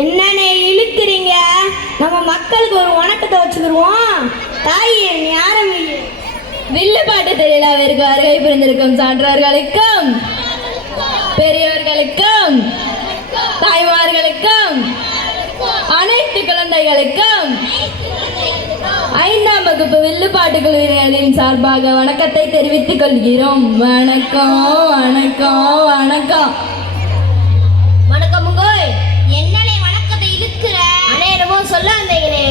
என்னன்னு இழுக்கிறீங்க? நம்ம மக்களுக்கு ஒரு வணக்கத்தை வச்சுக்கிடுவோம். தாயே யாரும் வில்லுப்பாட்டு திருவிழாவிற்கு வருகை புரிந்திருக்கும் சான்றோர்களுக்கும் பெரியவர்களுக்கும் தாய்மார்களுக்கும் அனைத்து குழந்தைகளுக்கும் 5ஆம் வகுப்பு வில்லுப்பாட்டு குழுவினரின் சார்பாக வணக்கத்தை தெரிவித்துக் கொள்கிறோம். வணக்கம் வணக்கம் வணக்கம். வணக்கம் முகோய். என்னனே வணக்கத்தை இழுக்கிற? அண்ணே என்னமோ சொல்லாதீங்களே.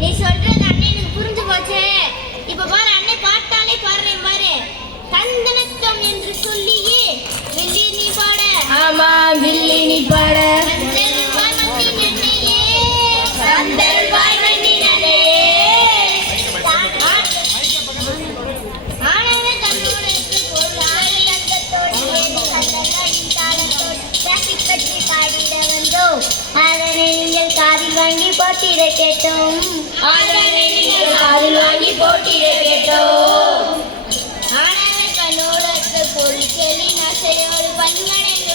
நீ சொல்றது அண்ணே எனக்கு புரிஞ்சு போச்சே. இப்ப பாரு அண்ணே பாட்டாலே பாடுறேன் பாரு. தந்தனத்தம் என்று சொல்லியே வில்லி நீ பாட. ஆமா வில்லி நீ பாட. காதில் வாங்கி போட்டியிட கேட்டோம். காதில் வாங்கி போட்டியிட கேட்டோம். ஆனந்த கண்ணோடு பொருள் கேள்வி நசையோடு பன்மன் என்று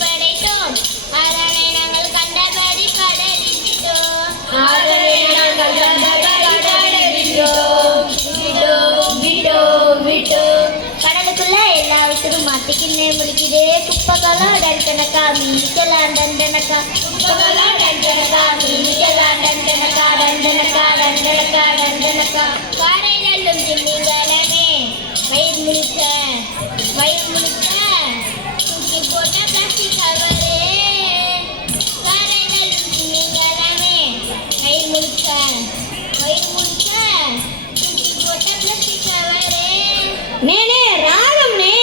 படைத்தோம். அதனை நாங்கள் கண்டபடி கடலில் விட்டோம். கடலுக்குள்ள எல்லா அவசரம் மாட்டிக்கின்னே முடிக்குதே. குப்பகலாம் டண்டனக்கா மீனிக்கலாம் டண்டனக்கா. குப்பகலாம் டண்டனக்கா மீனிக்கலாம் டண்டனக்கா டண்டனக்கா டண்டனக்கா டண்டனக்கா. காரை நல்லும் திண்ணிங்களே வயிறு முழுக்க தூக்கி போட்ட பிளாஸ்டிக் கவரே. காரை நல்லும் திண்ணிங்களே வயிறு முழுக்க தூக்கி போட்ட பிளாஸ்டிக் கவரே. நேனே ராகம் நே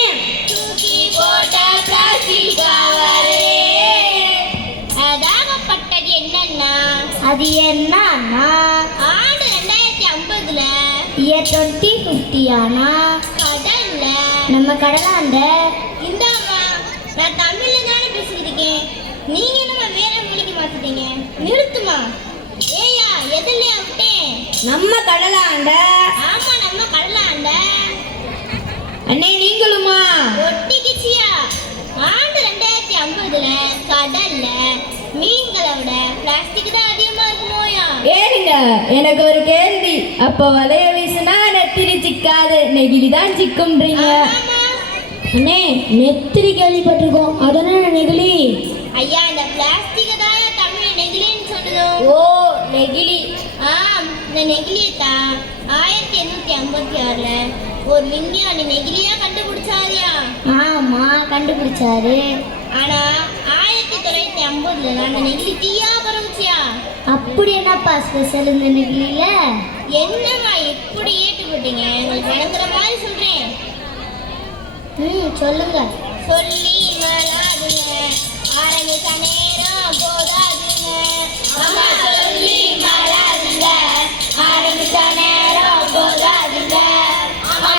தூக்கி போட்ட பிளாஸ்டிக் கவரே. அதாகப்பட்டது என்னன்னா அது என்னன்னா ஆண்டு 2050ல இயர் 2050 ஆனா கடல்ல நம்ம கடலாண்ட இந்தாம்மா நான் தமிழ்ல தானே பேசிக்கிட்டு இருக்கேன். நீங்க என்னமா வேற மொழிக்கு மாத்திட்டீங்க? நிறுத்துமா. ஏயா எதுலயா விட்டேன்? நம்ம கடலாண்ட. ஆமா நம்ம கடலாண்ட. அண்ணே நீங்களுமா? ஒட்டிக்கிச்சியா? ஆண்டு 2050ல கடல்ல மீன்களை விட பிளாஸ்டிக் தான் அதிகமா இருக்குமோயா? ஏனுங்க எனக்கு ஒரு கேள்வி. அப்ப வலைய வீசுனா நெத்திரி சிக்காது நெகிழி தான் சிக்கும்ன்றீங்க. ஆமா. அண்ணே நெத்திரி கேள்விப்பட்டிருக்கோம். அதனால நெகிழி. ஐயா இந்த பிளாஸ்டிக் தான் தமிழ்ல நெகிழின்னு சொல்லுதோம். ஓ நெகிழி. இந்த நெகிழியை தான் 1856ல ஒரு விஞ்ஞானி நெகிழியா கண்டுபிடிச்சாரியா? ஆமா கண்டுபிடிச்சாரு. ஆனா 1950ல அந்த நெகிழி தீயா பரவுச்சியா? அப்படி என்னப்பா ஸ்பெஷல் இந்த நெகிழியில? என்னம்மா இப்படி ஏற்றுக்கிட்டீங்க? உங்களுக்கு வணங்குற மாதிரி சொல்றேன். சொல்லுங்க. சொல்லி மலாதுங்க ஆரம்பிச்ச நேரம் போதாதுங்க.